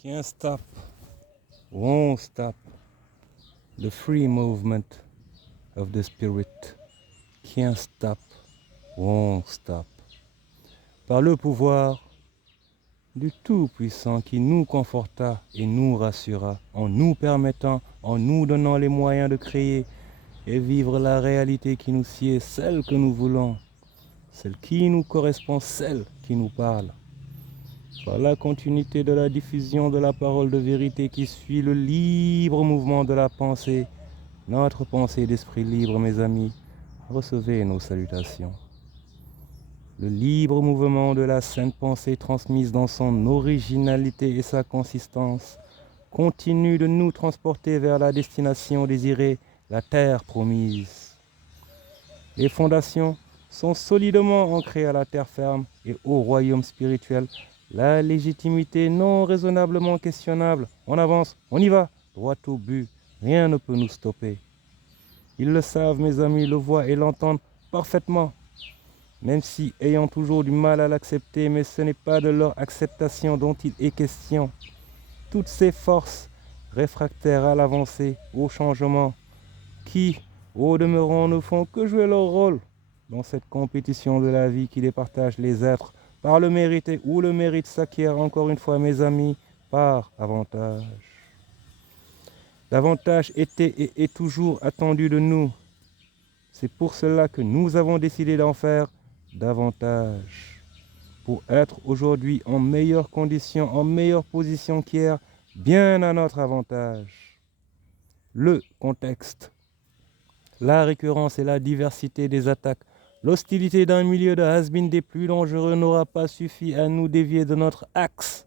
Can't stop, won't stop the free movement of the spirit. Can't stop, won't stop. Par le pouvoir du Tout-Puissant qui nous conforta et nous rassura en nous permettant, en nous donnant les moyens de créer et vivre la réalité qui nous sied, celle que nous voulons, celle qui nous correspond, celle qui nous parle. Par la continuité de la diffusion de la parole de vérité qui suit le libre mouvement de la pensée, notre pensée d'esprit libre, mes amis, recevez nos salutations. Le libre mouvement de la sainte pensée transmise dans son originalité et sa consistance continue de nous transporter vers la destination désirée, la terre promise. Les fondations sont solidement ancrées à la terre ferme et au royaume spirituel. La légitimité non raisonnablement questionnable. On avance, on y va, droit au but. Rien ne peut nous stopper. Ils le savent, mes amis, le voient et l'entendent parfaitement. Même si ayant toujours du mal à l'accepter, mais ce n'est pas de leur acceptation dont il est question. Toutes ces forces réfractaires à l'avancée, au changement, qui, au demeurant, ne font que jouer leur rôle dans cette compétition de la vie qui départage les êtres par le mérite où le mérite s'acquiert, encore une fois, mes amis, par avantage. L'avantage était et est toujours attendu de nous. C'est pour cela que nous avons décidé d'en faire davantage. Pour être aujourd'hui en meilleures conditions, en meilleure position qu'hier, bien à notre avantage. Le contexte, la récurrence et la diversité des attaques, l'hostilité d'un milieu de has-been des plus dangereux n'aura pas suffi à nous dévier de notre axe,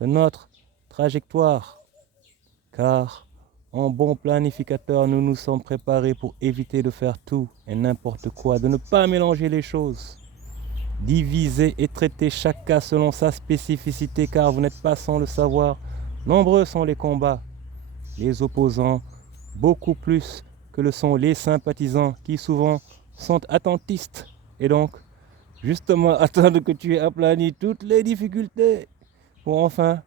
de notre trajectoire. Car, en bon planificateur, nous nous sommes préparés pour éviter de faire tout et n'importe quoi, de ne pas mélanger les choses. Diviser et traiter chaque cas selon sa spécificité, car vous n'êtes pas sans le savoir. Nombreux sont les combats, les opposants, beaucoup plus que le sont les sympathisants, qui souvent sont attentistes et donc justement attendent que tu aies aplani toutes les difficultés pour enfin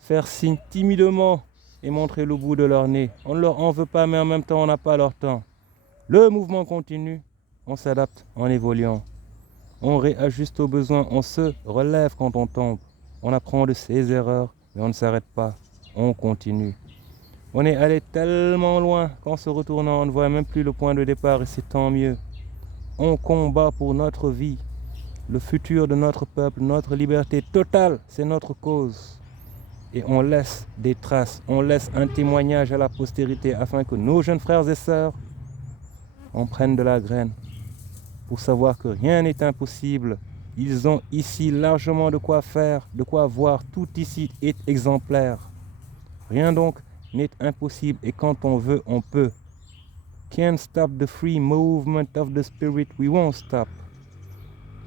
faire signe timidement et montrer le bout de leur nez. On ne leur en veut pas, mais en même temps on n'a pas leur temps. Le mouvement continue, on s'adapte en évoluant. On réajuste aux besoins, on se relève quand on tombe. On apprend de ses erreurs, mais on ne s'arrête pas, on continue. On est allé tellement loin qu'en se retournant, on ne voit même plus le point de départ et c'est tant mieux. On combat pour notre vie, le futur de notre peuple, notre liberté totale, c'est notre cause. Et on laisse des traces, on laisse un témoignage à la postérité afin que nos jeunes frères et sœurs en prennent de la graine. Pour savoir que rien n'est impossible, ils ont ici largement de quoi faire, de quoi voir, tout ici est exemplaire. Rien donc n'est impossible et quand on veut, on peut. Can't stop the free movement of the spirit, we won't stop.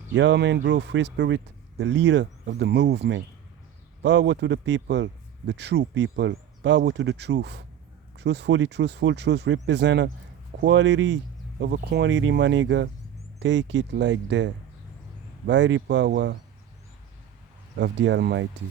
Yo man bro, free spirit, the leader of the movement. Power to the people, the true people. Power to the truth. Truthfully truthful, truth represent quality of a quantity, my nigga. Take it like that. By the power of the Almighty.